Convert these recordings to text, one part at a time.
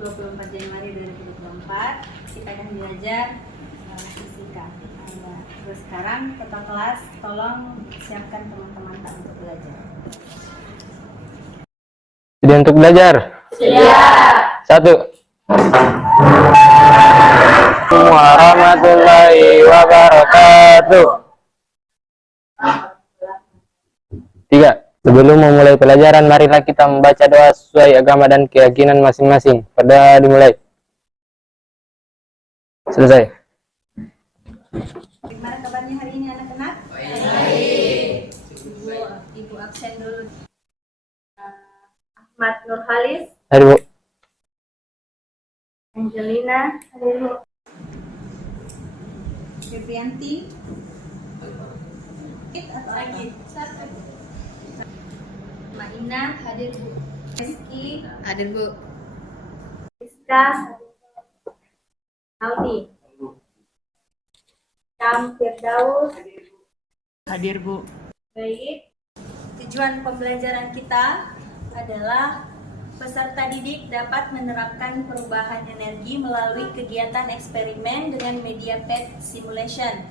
24 Januari 2024 kita akan belajar fisika. Terus sekarang ketua kelas tolong siapkan teman-teman untuk belajar. Jadi untuk belajar? Siap. 1. Warahmatullahi wabarakatuh. 3. Sebelum memulai pelajaran, marilah kita membaca doa sesuai agama dan keyakinan masing-masing. Pada dimulai. Selesai. Gimana kabarnya hari ini anak-anak? Baik. Ibu absen dulu. Ahmad Nurhalis. Hadir, Bu. Angelina. Hadir, Bu. Febrianti. Atau lagi? Maina. Hadir, Bu. Rizky. Hadir, Bu. Rizka. Audi. Syam Firdaus. Hadir, Bu. Baik. Tujuan pembelajaran kita adalah peserta didik dapat menerapkan perubahan energi melalui kegiatan eksperimen dengan media PET simulation.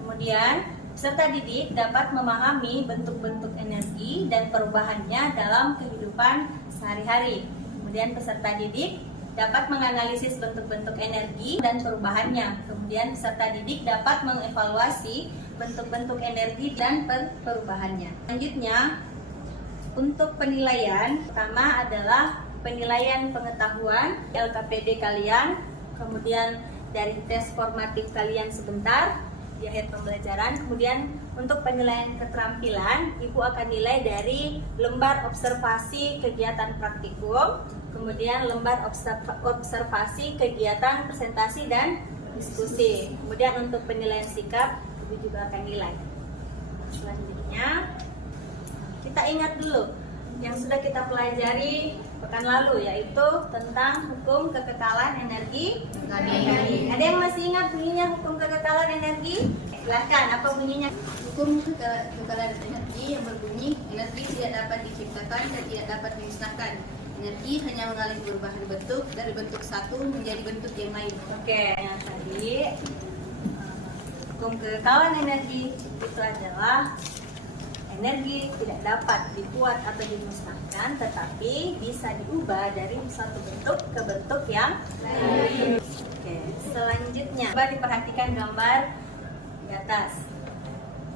Kemudian, peserta didik dapat memahami bentuk-bentuk energi dan perubahannya dalam kehidupan sehari-hari. Kemudian, peserta didik dapat menganalisis bentuk-bentuk energi dan perubahannya. Kemudian peserta didik dapat mengevaluasi bentuk-bentuk energi dan perubahannya. Selanjutnya, untuk penilaian, pertama adalah penilaian pengetahuan LKPD kalian, kemudian dari tes formatif kalian sebentar di akhir pembelajaran. Kemudian untuk penilaian keterampilan, Ibu akan nilai dari lembar observasi kegiatan praktikum, kemudian lembar observasi kegiatan presentasi dan diskusi. Kemudian untuk penilaian sikap, Ibu juga akan nilai. Selanjutnya, kita ingat dulu yang sudah kita pelajari pekan lalu, yaitu tentang hukum kekekalan energi. Ada yang masih ingat bunyinya hukum kekekalan energi? Silahkan, apa bunyinya? Hukum kekekalan energi yang berbunyi, energi tidak dapat diciptakan dan tidak dapat dimusnahkan. Energi hanya mengalih perubahan bentuk dari bentuk satu menjadi bentuk yang lain. Oke, yang tadi hukum kekekalan energi itu adalah energi tidak dapat dibuat atau dimusnahkan, tetapi bisa diubah dari satu bentuk ke bentuk yang lain. Oke, selanjutnya, coba diperhatikan gambar di atas.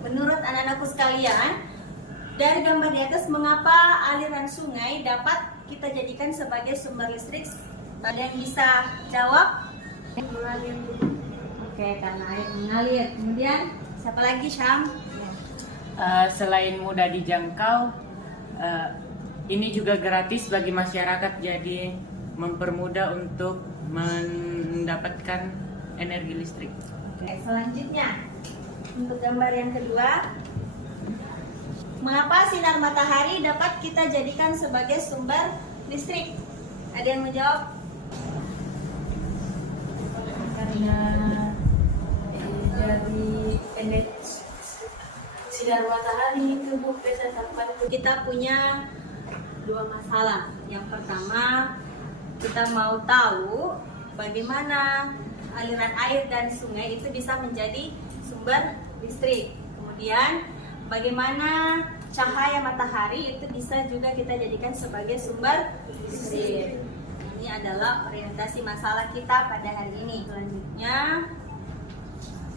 Menurut anak-anakku sekalian, dari gambar di atas, mengapa aliran sungai dapat kita jadikan sebagai sumber listrik? Ada yang bisa jawab? Mengalir. Oke, karena air mengalir. Kemudian, siapa lagi, Syam? Selain mudah dijangkau, ini juga gratis bagi masyarakat, jadi mempermudah untuk mendapatkan energi listrik. Oke, selanjutnya untuk gambar yang kedua, mengapa sinar matahari dapat kita jadikan sebagai sumber listrik? Ada yang menjawab? Karena dari energi sinar matahari itu bisa sampai. Kita punya dua masalah. Yang pertama, kita mau tahu bagaimana aliran air dan sungai itu bisa menjadi sumber listrik. Kemudian, bagaimana cahaya matahari itu bisa juga kita jadikan sebagai sumber listrik. Ini adalah orientasi masalah kita pada hari ini. Selanjutnya,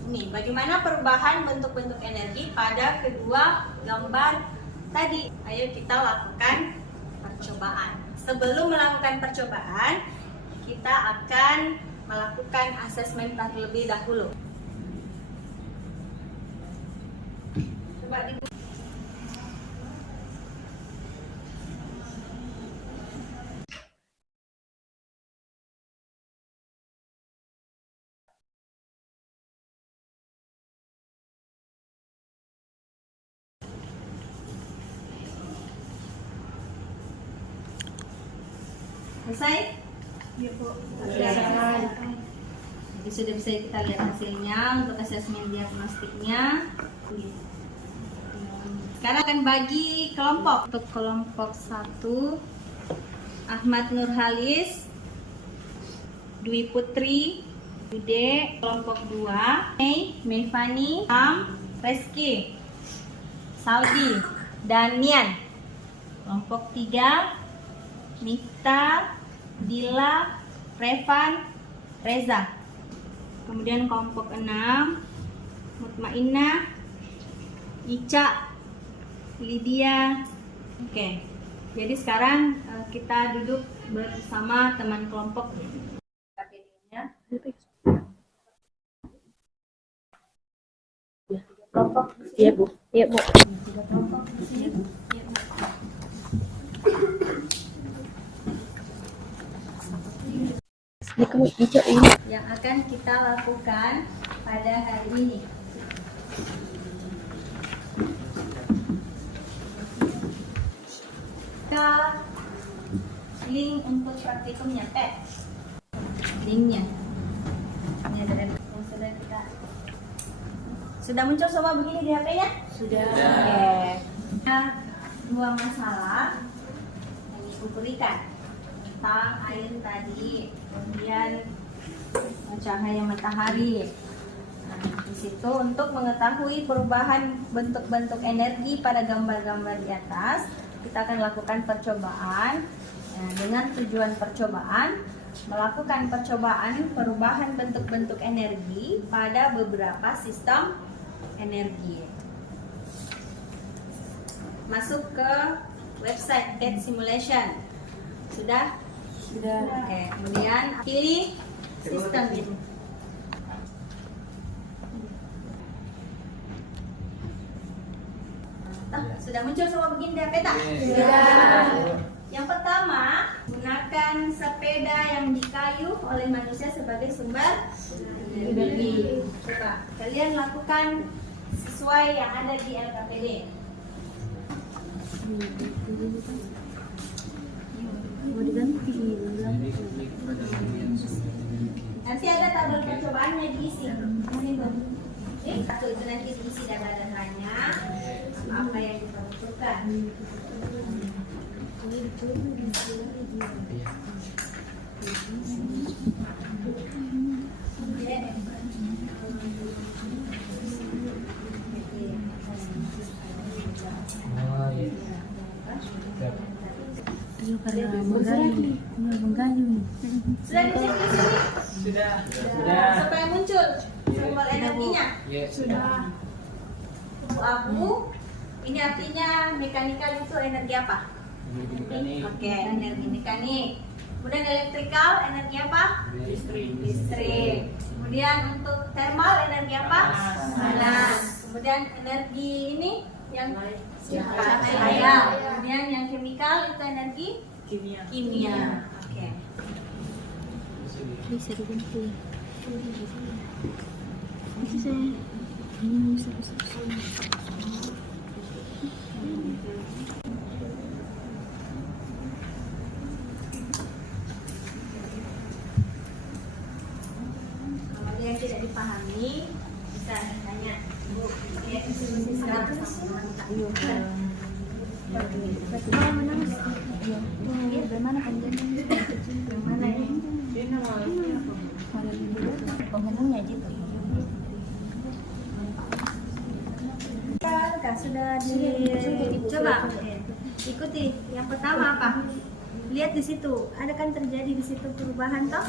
ini bagaimana perubahan bentuk-bentuk energi pada kedua gambar tadi. Ayo kita lakukan percobaan. Sebelum melakukan percobaan, kita akan melakukan asesmen terlebih dahulu. Coba di selesai? Iya, Bu. Jadi sudah bisa kita lihat hasilnya untuk asesmen diagnostiknya. Sekarang akan bagi kelompok. Untuk kelompok 1, Ahmad Nurhalis Dwi Putri, Yude, kelompok 2, Mei Fani, Reski, Saudi, dan Nian. Kelompok 3, Mifta, Dila, Revan, Reza. Kemudian kelompok 6, Mutmainnah, Ica, Lydia. Oke. Jadi sekarang kita duduk bersama teman kelompok. Kelompok. Iya, Bu. Iya, Bu. Kelompok. Iya, Bu. Yang akan kita lakukan pada hari ini. Kita link untuk praktikumnya, linknya. Ini ada yang sudah kita. Sudah muncul semua begini di HP-nya? Sudah. Oke. Nah, 2 masalah yang Ibu berikan tentang air tadi, kemudian cahaya matahari. Nah, di situ untuk mengetahui perubahan bentuk-bentuk energi pada gambar-gambar di atas, kita akan lakukan percobaan. Nah, dengan tujuan percobaan, melakukan percobaan perubahan bentuk-bentuk energi pada beberapa sistem energi. Masuk ke website Get Simulation. Sudah? Sudah. Oke, kemudian pilih sistem ini. Sudah muncul semua begini di peta? Sudah. Yang pertama, gunakan sepeda yang dikayu oleh manusia sebagai sumber energi. Coba kalian lakukan sesuai yang ada di LKPD. Nanti ada tabel percobaannya diisi. Itu nanti diisi data-datanya apa yang kita butuhkan. Sudah di sini? Sudah. Supaya muncul simbol energinya. Sudah. Abu, ini artinya mekanikal itu energi apa? Oke, energi mekanik. Kemudian elektrikal, energi apa? Listrik. Kemudian untuk thermal, energi apa? Panas. Kemudian energi ini yang cahaya. Kemudian yang kimikal itu energi kimia. Oke. Bisa dibentuk. Bisa. Kalau dia tidak dipahami, bisa tanya Bu. Bagaimana pengennya gitu. Sudah dicoba. Ikuti. Yang pertama apa? Lihat di situ. Ada kan terjadi di situ perubahan toh?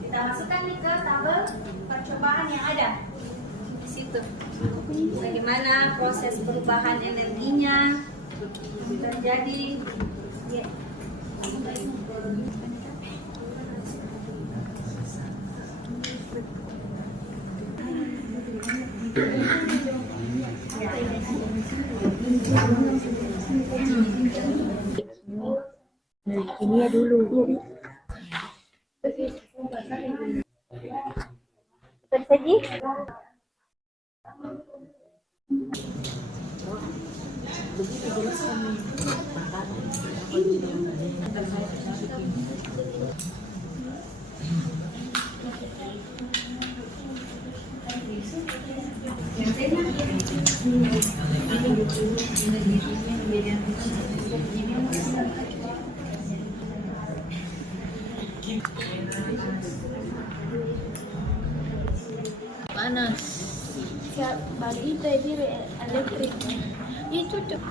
Kita masukkan nih ke tabel percobaan yang ada di situ. Bagaimana proses perubahan energinya terjadi? Ya. Ini ya dulu. Tersaji. Panas. Baru itu dia elektrik. Itu tuh.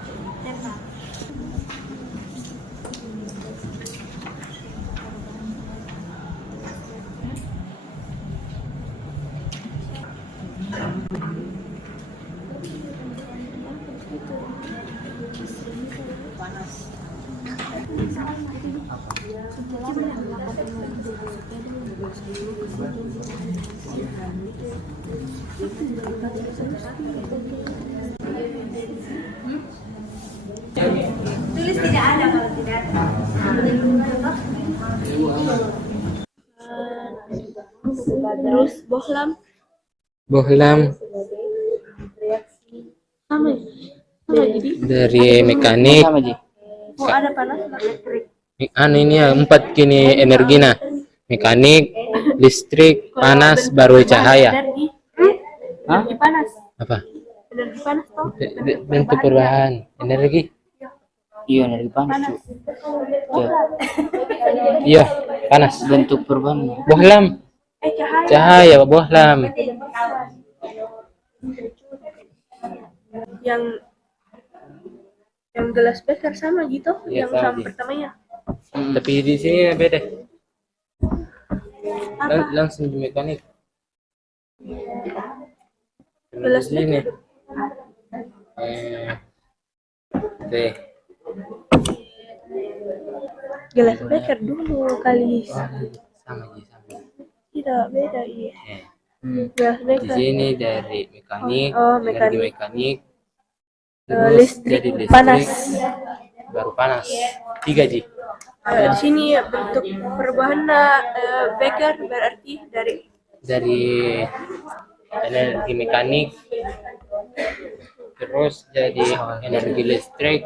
Tulis tidak ada kalau tidak ada. Terus bohlam Bohlam sama jadi dari mekanik. oh ada panas elektrik. Ini ya 4 kini energina. Mekanik, listrik, panas, baru cahaya. Energi panas. Apa? Energi panas toh. Bentuk perubahan energi. Iya, energi panas. Panas. Iya, panas. Bentuk perubahan. Bohlam, Cahaya cahaya, bohlam. yang gelas beker sama gitu, Iya, yang sama, sama Ji. pertamanya. Tapi di sini beda. Apa? Langsung di mekanik. Gelas Di sini. beker. Teh. Gelas beker dulu kali. Sama Ji, sama. Tidak beda iya. Di Gelas beker. sini dari mekanik, Oh, energi mekanik. mekanik. Terus Listrik, jadi listrik, panas. baru panas. 3 Ji. Di sini bentuk perubahan beker berarti Dari energi mekanik terus jadi energi listrik.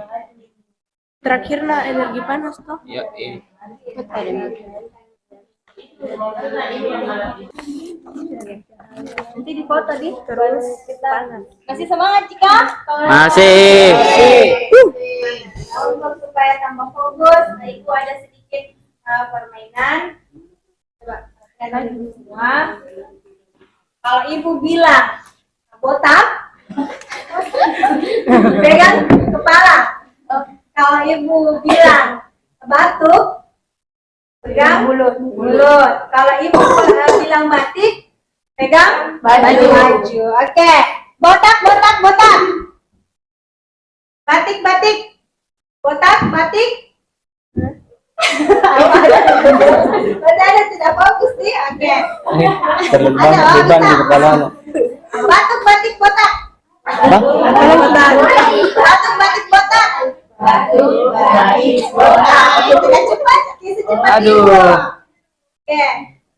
terakhirnya energi panas toh. Ya, ini. Nanti di foto di Terus panas. kasih semangat Cika. Masih. Untuk supaya tambah fokus, nah, Ibu ada sedikit permainan. Coba perhatikan dulu semua. Kalau Ibu bilang botak, pegang kepala. Kalau Ibu bilang batuk, pegang mulut. Kalau Ibu bilang batik, pegang baju. Oke. Botak. Batik. Botak, batik. Ada tidak fokus nih. Oke. Terlalu banyak beban di kepala. Batuk, batik, botak. Batuk, batik, botak. Tidak cepat. Secepat Aduh. itu. Oke.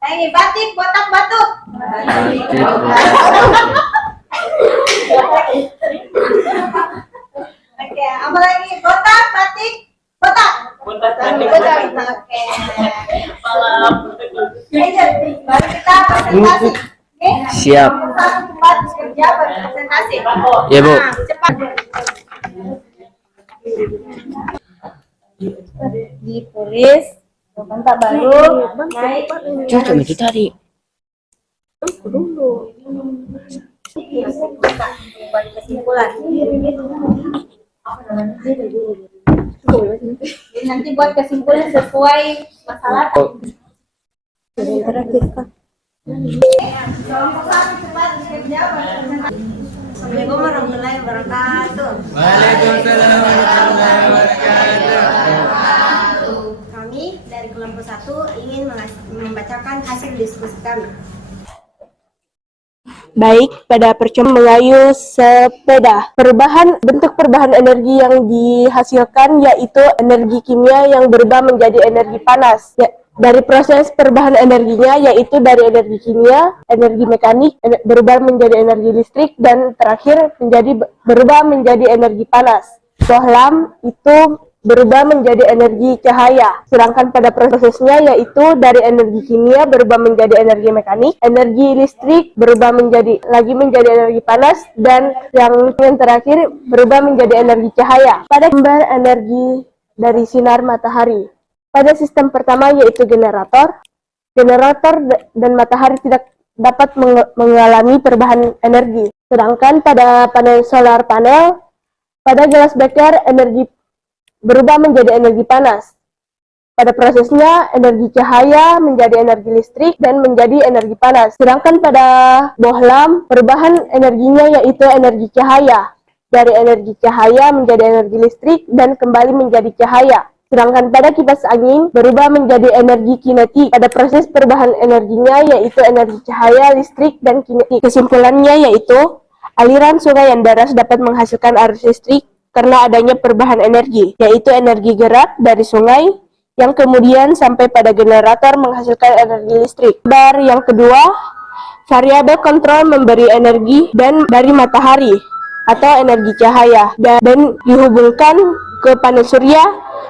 Nah ini batik, botak, batuk. Oke, apa lagi? Botak, batik, botak. Oke. Baru kita presentasi. Oke? Siap. Satu tempat kerja baru presentasi. Ya, Bu. Nah, cepat. Ditulis. Bentar baru naik. Cocok itu tadi. Dulu. Buat kesimpulan. Jadi nanti buat kesimpulan sesuai masalah. Terakhir kan. Assalamualaikum warahmatullahi wabarakatuh. Waalaikumsalam warahmatullahi wabarakatuh. Kami dari kelompok 1 ingin membacakan hasil diskusi kami. Baik, pada percuma mengayuh sepeda. Bentuk perubahan energi yang dihasilkan yaitu energi kimia yang berubah menjadi energi panas. dari proses perubahan energinya, yaitu dari energi kimia, energi mekanik, berubah menjadi energi listrik, dan terakhir berubah menjadi energi panas. Bohlam itu berubah menjadi energi cahaya, sedangkan pada prosesnya yaitu dari energi kimia berubah menjadi energi mekanik, energi listrik berubah menjadi energi panas, dan yang terakhir berubah menjadi energi cahaya. Pada sumber energi dari sinar matahari, pada sistem pertama yaitu generator dan matahari tidak dapat mengalami perubahan energi, sedangkan pada solar panel, pada gelas beker energi berubah menjadi energi panas. Pada prosesnya, energi cahaya menjadi energi listrik dan menjadi energi panas. Sedangkan pada bohlam, perubahan energinya yaitu energi cahaya. Dari energi cahaya menjadi energi listrik dan kembali menjadi cahaya. Sedangkan pada kipas angin, berubah menjadi energi kinetik. Pada proses perubahan energinya yaitu energi cahaya, listrik, dan kinetik. Kesimpulannya yaitu, aliran sungai yang deras dapat menghasilkan arus listrik karena adanya perubahan energi, yaitu energi gerak dari sungai yang kemudian sampai pada generator menghasilkan energi listrik. Yang kedua, variabel kontrol memberi energi dari matahari atau energi cahaya dan dihubungkan ke panel surya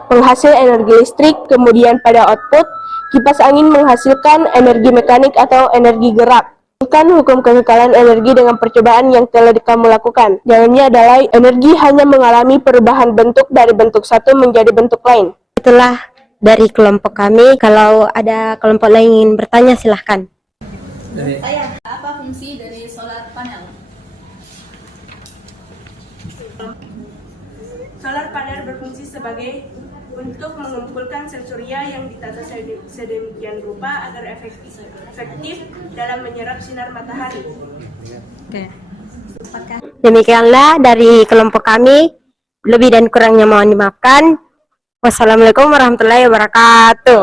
penghasil energi listrik, kemudian pada output kipas angin menghasilkan energi mekanik atau energi gerak. Bukan hukum kekekalan energi dengan percobaan yang telah kamu lakukan. Jalannya adalah energi hanya mengalami perubahan bentuk dari bentuk satu menjadi bentuk lain. Itulah dari kelompok kami. Kalau ada kelompok lain ingin bertanya, silahkan. Apa fungsi dari solar panel? Solar panel berfungsi sebagai untuk mengumpulkan sel surya yang ditata sedemikian rupa agar efektif dalam menyerap sinar matahari. Demikianlah dari kelompok kami. Lebih dan kurangnya mohon dimaafkan. Wassalamualaikum warahmatullahi wabarakatuh.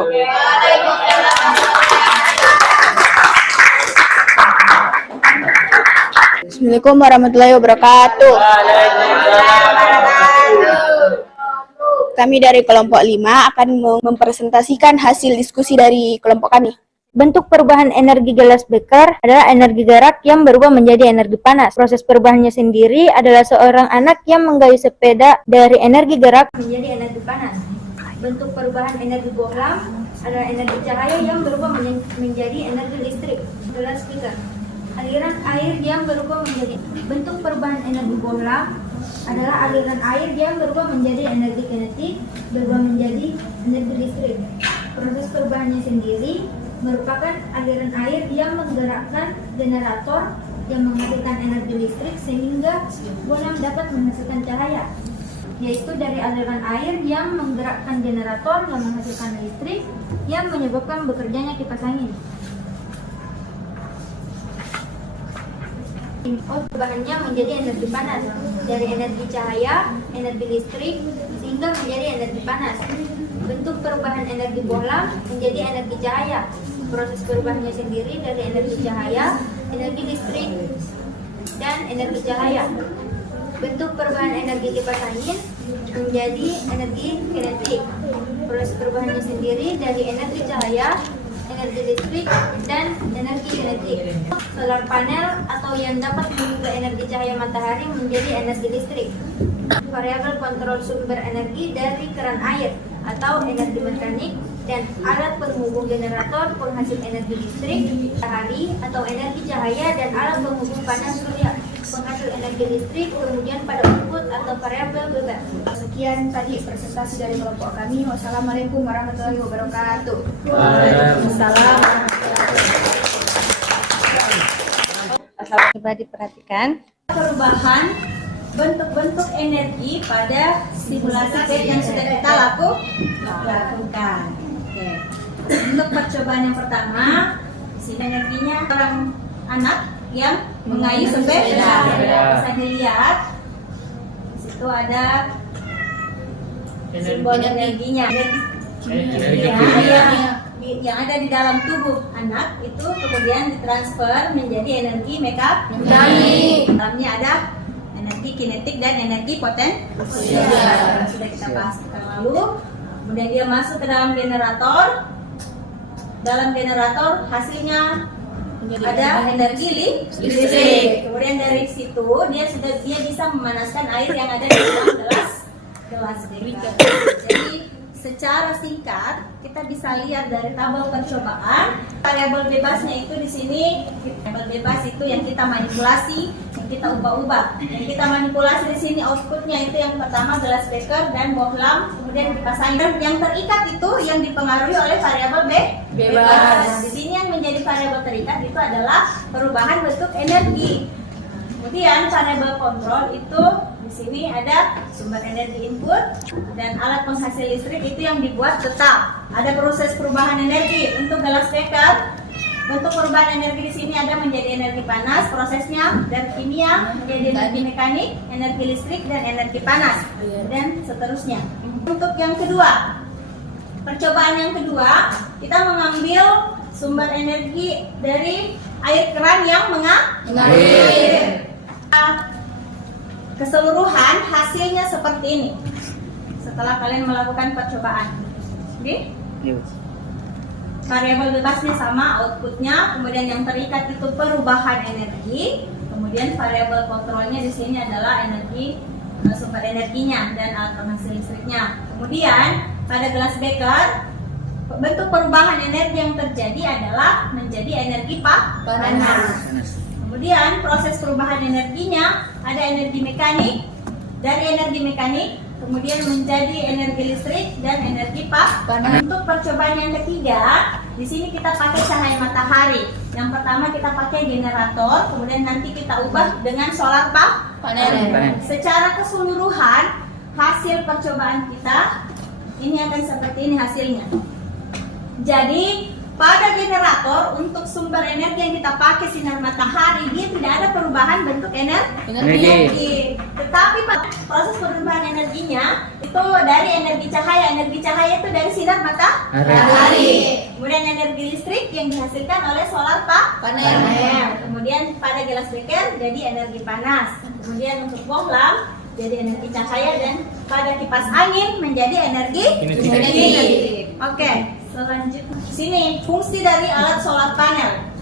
Assalamualaikum warahmatullahi wabarakatuh. Kami dari kelompok 5 akan mempresentasikan hasil diskusi dari kelompok kami. Bentuk perubahan energi gelas beker adalah energi gerak yang berubah menjadi energi panas. Proses perubahannya sendiri adalah seorang anak yang menggayuh sepeda dari energi gerak menjadi energi panas. Bentuk perubahan energi bohlam adalah energi cahaya yang berubah menjadi energi listrik. Gelas beker. Aliran air yang berubah menjadi bentuk perubahan energi bohlam adalah aliran air yang berubah menjadi energi kinetik, berubah menjadi energi listrik. Proses perubahannya sendiri merupakan aliran air yang menggerakkan generator yang menghasilkan energi listrik sehingga bohlam dapat menghasilkan cahaya, yaitu dari aliran air yang menggerakkan generator yang menghasilkan listrik yang menyebabkan bekerjanya kipas angin. Perubahannya menjadi energi panas dari energi cahaya, energi listrik sehingga menjadi energi panas. Bentuk perubahan energi bohlam menjadi energi cahaya. Proses perubahannya sendiri dari energi cahaya, energi listrik, dan energi cahaya. Bentuk perubahan energi kipas angin menjadi energi kinetik. Proses perubahannya sendiri dari energi cahaya, energi listrik, dan energi kinetik. Solar panel atau yang dapat mengubah energi cahaya matahari menjadi energi listrik. Variabel kontrol sumber energi dari keran air atau energi mekanik dan alat penghubung generator penghasil energi listrik matahari atau energi cahaya dan alat penghubung panel surya penghasil energi listrik, kemudian pada output atau variabel bebas. Sekian tadi presentasi dari kelompok kami. Wassalamualaikum warahmatullahi wabarakatuh. Waalaikumsalam. Coba diperhatikan Perubahan bentuk-bentuk energi pada simulasi PET yang sudah kita lakukan. Oke. Untuk percobaan yang pertama, energinya orang anak yang mengayuh sepeda. Bisa dilihat di situ ada simbol energinya. Yang ada di dalam tubuh anak itu kemudian ditransfer menjadi energi mekanik. Dalamnya ada energi kinetik dan energi potensial. Sudah kita bahas lalu. Kemudian dia masuk ke dalam generator. dalam generator hasilnya ada energi listrik. Kemudian dari situ dia bisa memanaskan air yang ada di dalam gelas beker. Jadi secara singkat kita bisa lihat dari tabel percobaan, variabel bebasnya itu di sini. Variabel bebas itu yang kita manipulasi, yang kita ubah-ubah. Yang kita manipulasi di sini outputnya itu yang pertama gelas beker dan bohlam, kemudian dipasang. Dan yang terikat itu yang dipengaruhi oleh variabel bebas. Di sini yang menjadi variabel terikat itu adalah perubahan bentuk energi. Kemudian variabel kontrol itu di sini ada sumber energi input dan alat penghasil listrik itu yang dibuat tetap. Ada proses perubahan energi untuk gelas beker. Bentuk perubahan energi di sini ada menjadi energi panas, prosesnya dari kimia menjadi energi mekanik, energi listrik dan energi panas dan seterusnya. Untuk yang kedua, percobaan yang kedua, kita mengambil sumber energi dari air keran yang mengalir. Keseluruhan hasilnya seperti ini setelah kalian melakukan percobaan. Oke? Variabel bebasnya sama, outputnya, kemudian yang terikat itu perubahan energi, kemudian variabel kontrolnya di sini adalah energi, sumber energinya dan alat penghasil listriknya. Kemudian pada gelas beker, bentuk perubahan energi yang terjadi adalah menjadi energi panas. Kemudian proses perubahan energinya ada energi mekanik, dari energi mekanik kemudian menjadi energi listrik dan energi panas. Untuk percobaan yang ketiga, di sini kita pakai cahaya matahari. Yang pertama kita pakai generator, kemudian nanti kita ubah dengan solar panel. Secara keseluruhan hasil percobaan kita ini akan seperti ini hasilnya. Jadi pada generator untuk sumber energi yang kita pakai sinar matahari, dia tidak ada perubahan bentuk energi. Tetapi proses perubahan energinya itu dari energi cahaya itu dari sinar matahari. Kemudian energi listrik yang dihasilkan oleh solar panel. Kemudian pada gelas beker jadi energi panas. Kemudian untuk bohlam jadi energi cahaya dan pada kipas angin menjadi energi kinetik. Oke. Selanjutnya, sini fungsi dari alat solar panel.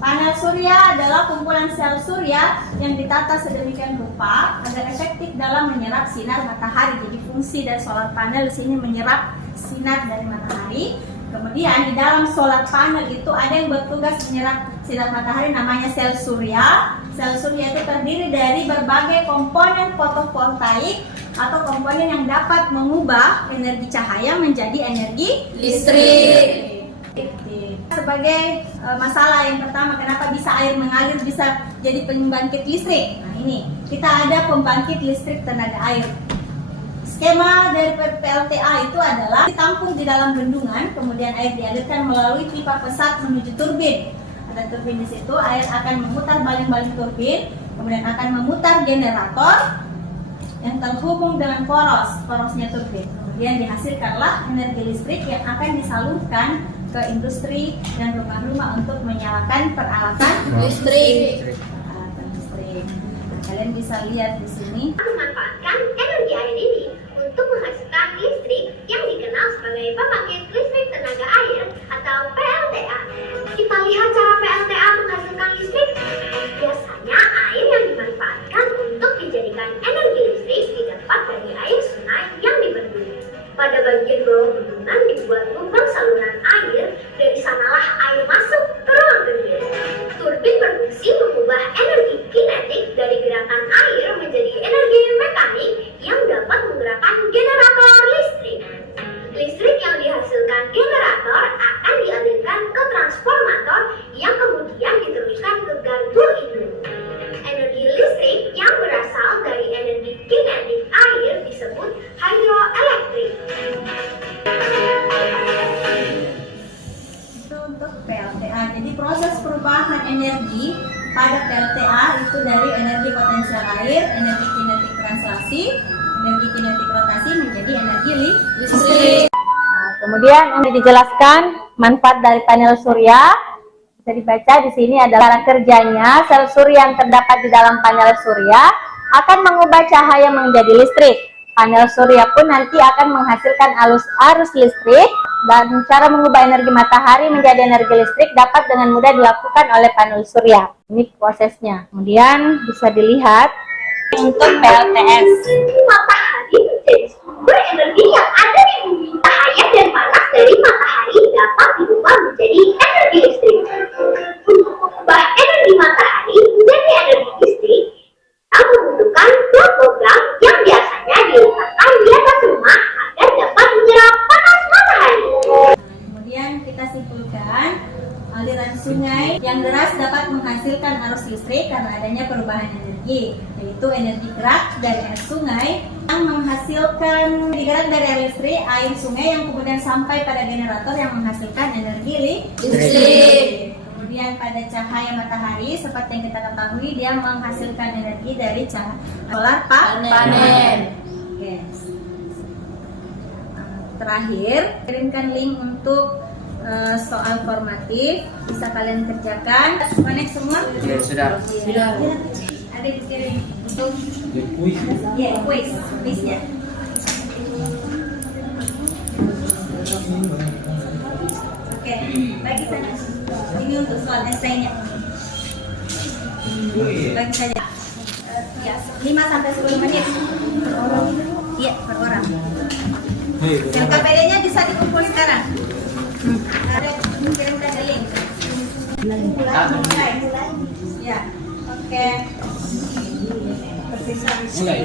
Panel surya adalah kumpulan sel surya yang ditata sedemikian rupa agar efektif dalam menyerap sinar matahari. Jadi fungsi dari solar panel di sini menyerap sinar dari matahari. Kemudian di dalam solar panel itu ada yang bertugas menyerap sinar matahari, namanya sel surya. Sel surya itu terdiri dari berbagai komponen fotovoltaik atau komponen yang dapat mengubah energi cahaya menjadi energi listrik. Sebagai masalah yang pertama, kenapa bisa air mengalir bisa jadi pembangkit listrik? Nah ini, kita ada pembangkit listrik tenaga air. Skema dari PLTA itu adalah ditampung di dalam bendungan, kemudian air dialirkan melalui pipa pesat menuju turbin. Ada turbin di situ, air akan memutar baling-baling turbin, kemudian akan memutar generator yang terhubung dengan porosnya turbin. Kemudian dihasilkanlah energi listrik yang akan disalurkan ke industri dan rumah-rumah untuk menyalakan peralatan listrik. Kalian bisa lihat di sini. Memanfaatkan energi air ini untuk menghasilkan listrik yang dikenal sebagai pembangkit listrik tenaga air atau PLTA. Kita lihat cara PLTA menghasilkan listrik. Biasanya air yang dimanfaatkan untuk dijadikan energi listrik didapat dari air sungai yang dibendung. Pada bagian bawah bendungan dibuat lubang saluran air, dari sanalah air masuk ke ruang turbin. Turbin berfungsi mengubah energi kinetik dari gerakan air menjadi energi mekanik yang dapat menggerakkan generator listrik. Listrik yang dihasilkan generator akan dialirkan ke transformator yang kemudian diteruskan ke gardu induk. Energi listrik yang berasal dari energi kinetik air disebut hidroelektrik. Itu untuk PLTA. Jadi proses perubahan energi pada PLTA itu dari energi potensial air, energi kinetik translasi, energi kinetik rotasi menjadi energi listrik. Kemudian untuk dijelaskan manfaat dari panel surya, bisa dibaca di sini adalah kerjanya. Sel surya yang terdapat di dalam panel surya akan mengubah cahaya menjadi listrik. Panel surya pun nanti akan menghasilkan arus listrik dan cara mengubah energi matahari menjadi energi listrik dapat dengan mudah dilakukan oleh panel surya. Ini prosesnya. Kemudian bisa dilihat untuk PLTS. Matahari menjadi sumber energi yang ada di bumi. Cahaya dan panas dari matahari dapat diubah menjadi energi listrik. Untuk mengubah energi matahari menjadi energi listrik, kita membutuhkan dua program yang biasanya diletakkan di atas rumah agar dapat menyerap panas matahari. Kemudian kita simpulkan, aliran sungai yang deras dapat menghasilkan arus listrik karena adanya perubahan energi, yaitu energi gerak dari air sungai yang menghasilkan energi gerak dari air listrik, air sungai yang kemudian sampai pada generator yang menghasilkan energi listrik. Kemudian pada cahaya matahari, seperti yang kita ketahui, dia menghasilkan energi dari cahaya solar panel. Oke. Terakhir, kirimkan link untuk soal formatif, bisa kalian kerjakan. Connect semua? Sudah. Ada dikirim untuk quiz ya. Oke, bagi sana. Ini untuk soal esainya. Bagi saja. Ya, 5 sampai 10 menit per orang. Iya, per orang. LKPD-nya bisa dikumpul sekarang. Ada kirimkan link. Mulai. Ya, oke. Mulai.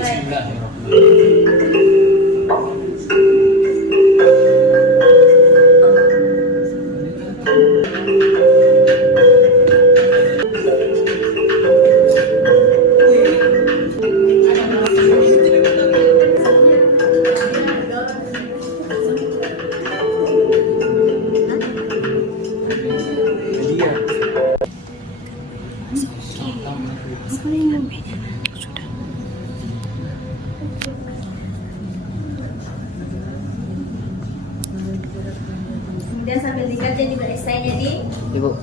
Kemudian sambil dikerja juga esainya di Ibu.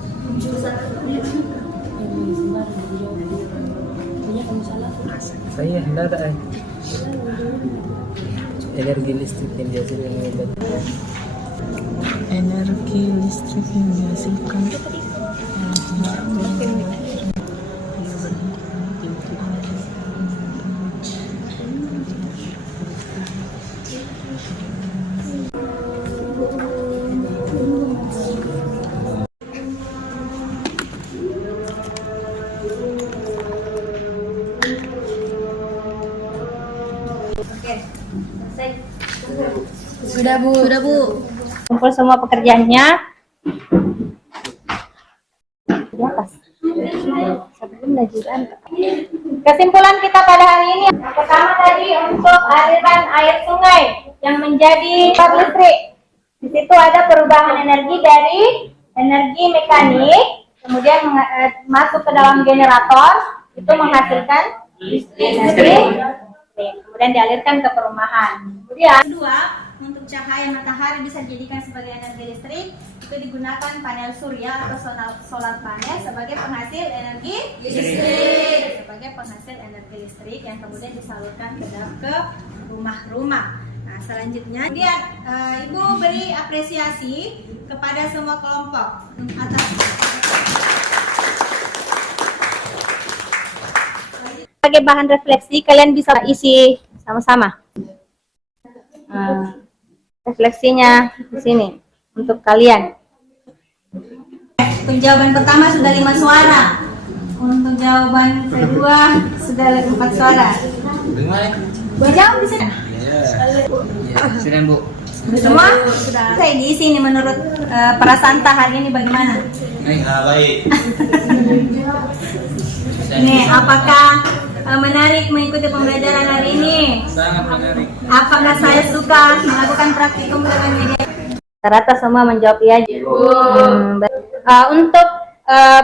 Saya hendak ada energi listrik yang dihasilkan energi listrik yang dihasilkan Sudah Bu. Kumpul semua pekerjaannya. Di atas. Sebelum lanjutan. Kesimpulan kita pada hari ini, yang pertama tadi untuk aliran air sungai yang menjadi listrik. Di situ ada perubahan energi dari energi mekanik, kemudian masuk ke dalam generator, itu menghasilkan listrik, kemudian dialirkan ke perumahan. Kemudian Kedua, untuk cahaya matahari bisa dijadikan sebagai energi listrik, itu digunakan panel surya atau solar panel sebagai penghasil energi listrik. Sebagai penghasil energi listrik yang kemudian disalurkan ke rumah-rumah. Nah, selanjutnya, kemudian Ibu beri apresiasi kepada semua kelompok atas sebagai bahan refleksi, kalian bisa isi sama-sama. Refleksinya di sini untuk kalian. Untuk jawaban pertama sudah 5 suara. Untuk jawaban kedua sudah 4 suara. Jawab bisa. Sudah Bu. Semua sudah. Saya diisi ini menurut Prasanta hari ini bagaimana? Baik. Nih, apakah menarik mengikuti pembelajaran hari ini? Sangat menarik. Apakah saya suka melakukan praktikum dengan media? Rata semua menjawab iya. Untuk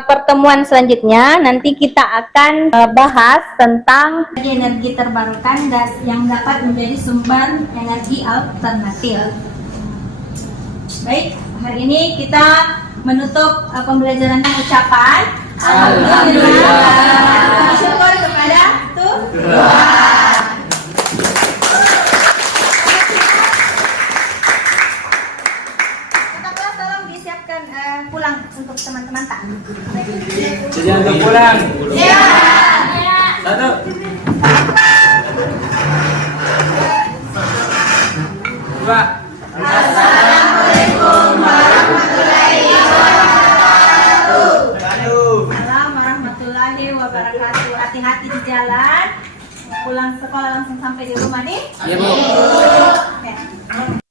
pertemuan selanjutnya nanti kita akan bahas tentang Energi terbarukan yang dapat menjadi sumber energi alternatif. Baik, hari ini kita menutup pembelajaran dengan ucapan Alhamdulillah. Syukur kepada Tuhan. ulang. Iya. 1. Dua. Assalamualaikum warahmatullahi wabarakatuh. Hati-hati di jalan. Pulang sekolah langsung sampai di rumah nih. Iya, Bu. Oke.